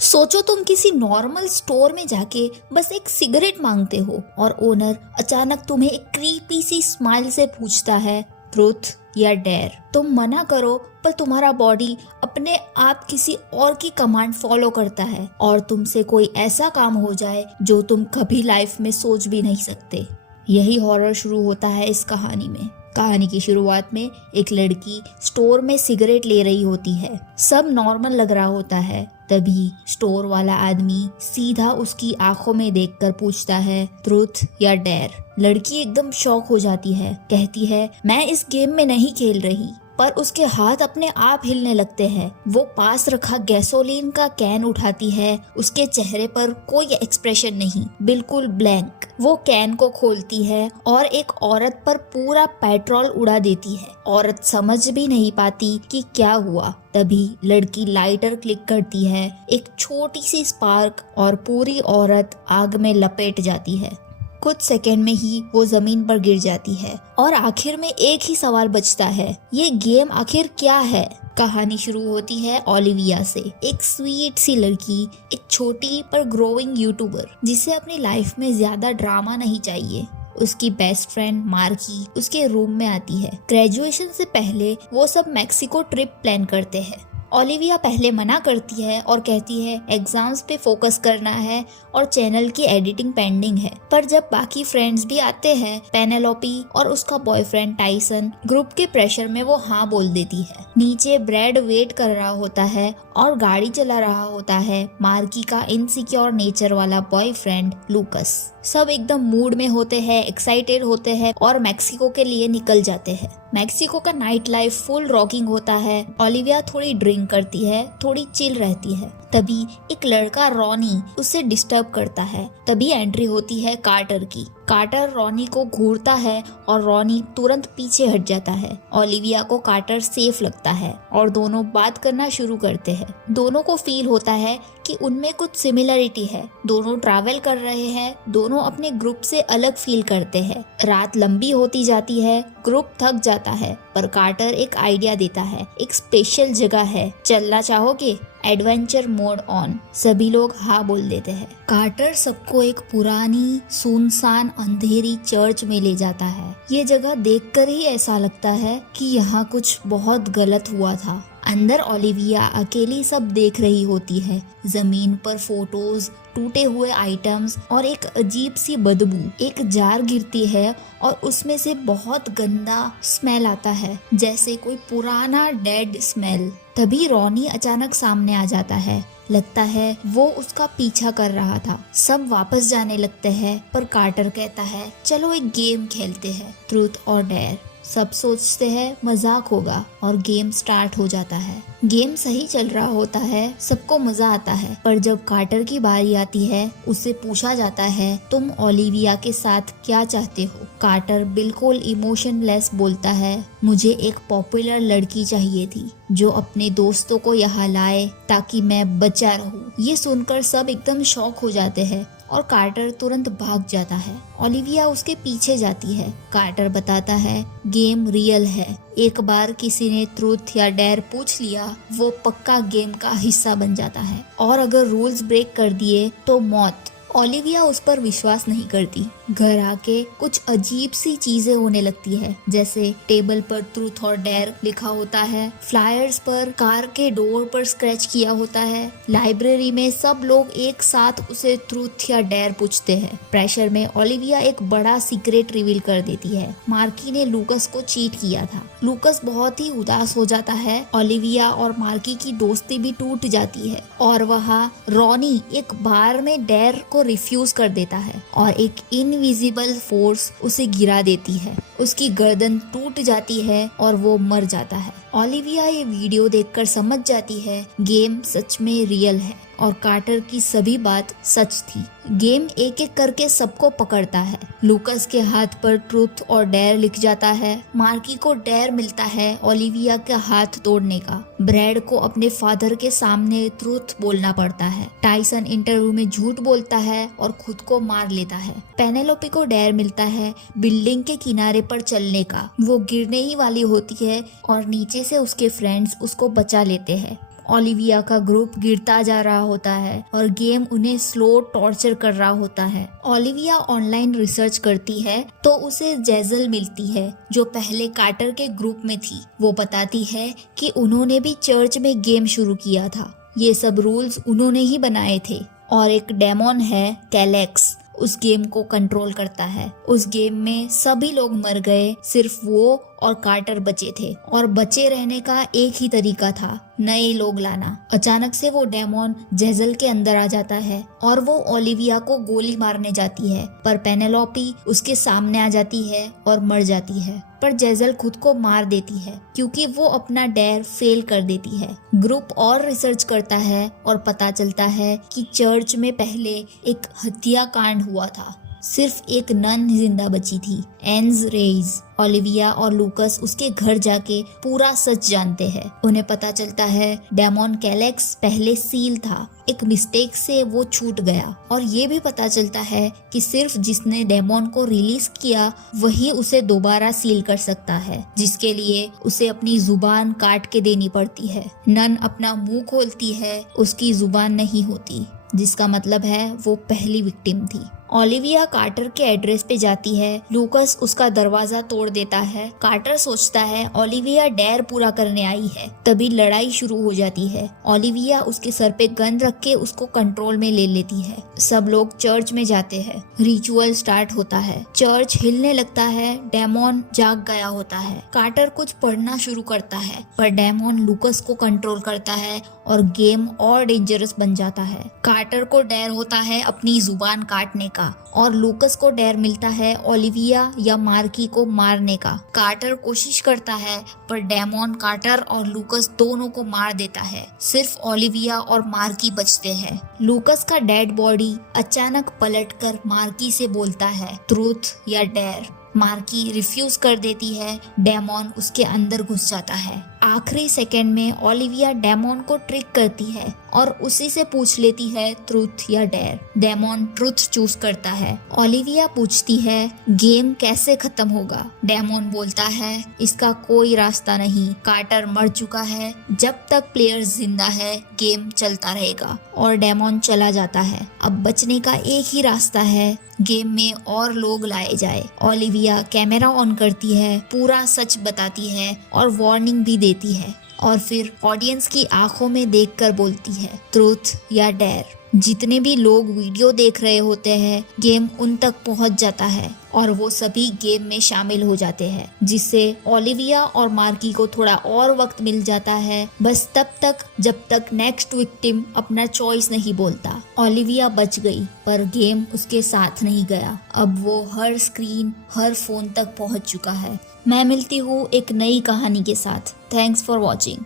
सोचो तुम किसी नॉर्मल स्टोर में जाके बस एक सिगरेट मांगते हो और ओनर अचानक तुम्हें एक क्रीपी सी स्माइल से पूछता है, ट्रूथ या डेयर। तुम मना करो पर तुम्हारा बॉडी अपने आप किसी और की कमांड फॉलो करता है और तुमसे कोई ऐसा काम हो जाए जो तुम कभी लाइफ में सोच भी नहीं सकते। यही हॉरर शुरू होता है इस कहानी में। कहानी की शुरुआत में एक लड़की स्टोर में सिगरेट ले रही होती है। सब नॉर्मल लग रहा होता है। तभी स्टोर वाला आदमी सीधा उसकी आंखों में देखकर पूछता है, ट्रूथ या डेयर। लड़की एकदम शॉक हो जाती है, कहती है मैं इस गेम में नहीं खेल रही। पर उसके हाथ अपने आप हिलने लगते हैं। वो पास रखा गैसोलीन का कैन उठाती है। उसके चेहरे पर कोई एक्सप्रेशन नहीं, बिल्कुल ब्लैंक। वो कैन को खोलती है और एक औरत पर पूरा पेट्रोल उड़ा देती है। औरत समझ भी नहीं पाती कि क्या हुआ। तभी लड़की लाइटर क्लिक करती है, एक छोटी सी स्पार्क और पूरी औरत आग में लपेट जाती है। कुछ सेकंड में ही वो जमीन पर गिर जाती है और आखिर में एक ही सवाल बचता है, ये गेम आखिर क्या है। कहानी शुरू होती है ओलिविया से, एक स्वीट सी लड़की, एक छोटी पर ग्रोइंग यूट्यूबर जिसे अपनी लाइफ में ज्यादा ड्रामा नहीं चाहिए। उसकी बेस्ट फ्रेंड मार्की उसके रूम में आती है। ग्रेजुएशन से पहले वो सब मैक्सिको ट्रिप प्लान करते हैं। ओलिविया पहले मना करती है और कहती है एग्जाम्स पे फोकस करना है और चैनल की एडिटिंग पेंडिंग है। पर जब बाकी फ्रेंड्स भी आते हैं, पेनेलोपी और उसका बॉयफ्रेंड टाइसन, ग्रुप के प्रेशर में वो हाँ बोल देती है। नीचे ब्रैड वेट कर रहा होता है और गाड़ी चला रहा होता है मार्की का इनसिक्योर नेचर वाला बॉयफ्रेंड लूकस। सब एकदम मूड में होते हैं, एक्साइटेड होते हैं और मैक्सिको के लिए निकल जाते हैं। मैक्सिको का नाइट लाइफ फुल रॉकिंग होता है। ओलिविया थोड़ी ड्रिंक करती है, थोड़ी चिल रहती है। तभी एक लड़का रॉनी उसे डिस्टर्ब करता है। तभी एंट्री होती है कार्टर की। कार्टर रॉनी को घूरता है और रॉनी तुरंत पीछे हट जाता है। ओलिविया को कार्टर सेफ लगता है और दोनों बात करना शुरू करते हैं। दोनों को फील होता है कि उनमें कुछ सिमिलरिटी है। दोनों ट्रैवल कर रहे हैं, दोनों अपने ग्रुप से अलग फील करते हैं। रात लंबी होती जाती है, ग्रुप थक जाता है, पर कार्टर एक आइडिया देता है। एक स्पेशल जगह है, चलना चाहोगे? Adventure mode on. सभी लोग हाँ बोल देते हैं। कार्टर सबको एक पुरानी सुनसान अंधेरी चर्च में ले जाता है। ये जगह देखकर ही ऐसा लगता है कि यहाँ कुछ बहुत गलत हुआ था। अंदर ओलिविया अकेली सब देख रही होती है। जमीन पर फोटोज, टूटे हुए आइटम्स और एक अजीब सी बदबू। एक जार गिरती है और उसमें से बहुत गंदा स्मेल आता है, जैसे कोई पुराना डेड स्मेल। तभी रॉनी अचानक सामने आ जाता है। लगता है वो उसका पीछा कर रहा था। सब वापस जाने लगते हैं, पर कार्टर कहता है चलो एक गेम खेलते हैं, ट्रूथ और डेयर। सब सोचते हैं मजाक होगा और गेम स्टार्ट हो जाता है। गेम सही चल रहा होता है, सबको मजा आता है। पर जब कार्टर की बारी आती है, उससे पूछा जाता है तुम ओलिविया के साथ क्या चाहते हो। कार्टर बिल्कुल इमोशनलेस बोलता है, मुझे एक पॉपुलर लड़की चाहिए थी जो अपने दोस्तों को यहाँ लाए ताकि मैं बचा रहूं। ये सुनकर सब एकदम शॉक हो जाते हैं और कार्टर तुरंत भाग जाता है। ओलिविया उसके पीछे जाती है। कार्टर बताता है गेम रियल है। एक बार किसी ने ट्रूथ या डेयर पूछ लिया, वो पक्का गेम का हिस्सा बन जाता है और अगर रूल्स ब्रेक कर दिए तो मौत। ओलिविया उस पर विश्वास नहीं करती। घर आके कुछ अजीब सी चीजें होने लगती है, जैसे टेबल पर ट्रूथ और डेयर लिखा होता है, फ्लायर्स पर कार के डोर पर स्क्रैच किया होता है। लाइब्रेरी में सब लोग एक साथ उसे ट्रूथ या डेयर पूछते हैं। प्रेशर में ओलिविया एक बड़ा सीक्रेट रिवील कर देती है। मार्की ने लूकस को चीट किया था। लूकस बहुत ही उदास हो जाता है। ओलिविया और मार्की की दोस्ती भी टूट जाती है और वहाँ रॉनी एक बार में डेयर को रिफ्यूज कर देता है और एक इनविजिबल फोर्स उसे गिरा देती है। उसकी गर्दन टूट जाती है और वो मर जाता है। ओलिविया ये वीडियो देखकर समझ जाती है गेम सच में रियल है और कार्टर की सभी बात सच थी। गेम एक एक करके सबको पकड़ता है। लूकस के हाथ पर ट्रूथ और डेयर लिख जाता है। मार्की को डेयर मिलता है ओलिविया का हाथ तोड़ने का। ब्रैड को अपने फादर के सामने ट्रूथ बोलना पड़ता है। टाइसन इंटरव्यू में झूठ बोलता है और खुद को मार लेता है। पेनेलोपी को डेयर मिलता है बिल्डिंग के किनारे पर चलने का। वो गिरने ही वाली होती है और नीचे से उसके फ्रेंड्स उसको बचा लेते हैं। ओलिविया का ग्रुप गिरता जा रहा होता है और गेम उन्हें स्लो टॉर्चर कर रहा होता है। ओलिविया ऑनलाइन रिसर्च करती है तो उसे जेजल मिलती है जो पहले कार्टर के ग्रुप में थी। वो बताती है कि उन्होंने भी चर्च में गेम शुरू किया था। ये सब रूल्स उन्होंने ही बनाए थे। और एक डेमोन है कैलेक्स, उस गेम को कंट्रोल करता है। उस गेम में सभी लोग मर गए, सिर्फ वो और कार्टर बचे थे और बचे रहने का एक ही तरीका था, नए लोग लाना। अचानक से वो डेमोन जेजल के अंदर आ जाता है और वो ओलिविया को गोली मारने जाती है, पर पेनेलोपी उसके सामने आ जाती है और मर जाती है। पर जेजल खुद को मार देती है क्योंकि वो अपना डेयर फेल कर देती है। ग्रुप और रिसर्च करता है और पता चलता है कि चर्च में पहले एक हत्याकांड हुआ था। सिर्फ एक नन जिंदा बची थी, एन्स रेइज। ओलिविया और लूकस उसके घर जाके पूरा सच जानते हैं। उन्हें पता चलता है डेमोन कैलेक्स पहले सील था, एक मिस्टेक से वो छूट गया। और ये भी पता चलता है कि सिर्फ जिसने डेमोन को रिलीज किया वही उसे दोबारा सील कर सकता है, जिसके लिए उसे अपनी जुबान काट के देनी पड़ती है। नन अपना मुंह खोलती है, उसकी जुबान नहीं होती, जिसका मतलब है वो पहली विक्टिम थी। ओलिविया कार्टर के एड्रेस पे जाती है। लूकस उसका दरवाजा तोड़ देता है। कार्टर सोचता है ओलिविया डेयर पूरा करने आई है, तभी लड़ाई शुरू हो जाती है। ओलिविया उसके सर पे गन रख के उसको कंट्रोल में ले लेती है। सब लोग चर्च में जाते हैं। रिचुअल स्टार्ट होता है। चर्च हिलने लगता है। डेमोन जाग गया होता है। कार्टर कुछ पढ़ना शुरू करता है, पर डेमोन लूकस को कंट्रोल करता है और गेम और डेंजरस बन जाता है। कार्टर को डर होता है अपनी जुबान काटने का और लूकस को डर मिलता है ओलिविया या मार्की को मारने का। कार्टर कोशिश करता है पर डेमोन कार्टर और लूकस दोनों को मार देता है। सिर्फ ओलिविया और मार्की बचते हैं। लूकस का डेड बॉडी अचानक पलटकर मार्की से बोलता है, ट्रूथ या डेयर। मार्की रिफ्यूज कर देती है। डेमोन उसके अंदर घुस जाता है। आखिरी सेकंड में ओलिविया डेमोन को ट्रिक करती है और उसी से पूछ लेती है ट्रूथ या डेयर। डेमोन ट्रूथ चूज करता है। ओलिविया पूछती है गेम कैसे खत्म होगा। डेमोन बोलता है इसका कोई रास्ता नहीं, कार्टर मर चुका है, जब तक प्लेयर्स जिंदा है गेम चलता रहेगा। और डेमोन चला जाता है। अब बचने का एक ही रास्ता है, गेम में और लोग लाए जाए। ओलिविया कैमरा ऑन करती है, पूरा सच बताती है और वार्निंग भी देती है और फिर ऑडियंस की आंखों में देखकर बोलती है, ट्रूथ या डेयर। जितने भी लोग वीडियो देख रहे होते हैं गेम उन तक पहुंच जाता है और वो सभी गेम में शामिल हो जाते हैं, जिससे ओलिविया और मार्की को थोड़ा और वक्त मिल जाता है, बस तब तक जब तक नेक्स्ट विक्टिम अपना चॉइस नहीं बोलता। ओलिविया बच गई पर गेम उसके साथ नहीं गया। अब वो हर स्क्रीन, हर फोन तक पहुंच चुका है। मैं मिलती हूँ एक नई कहानी के साथ। Thanks for watching.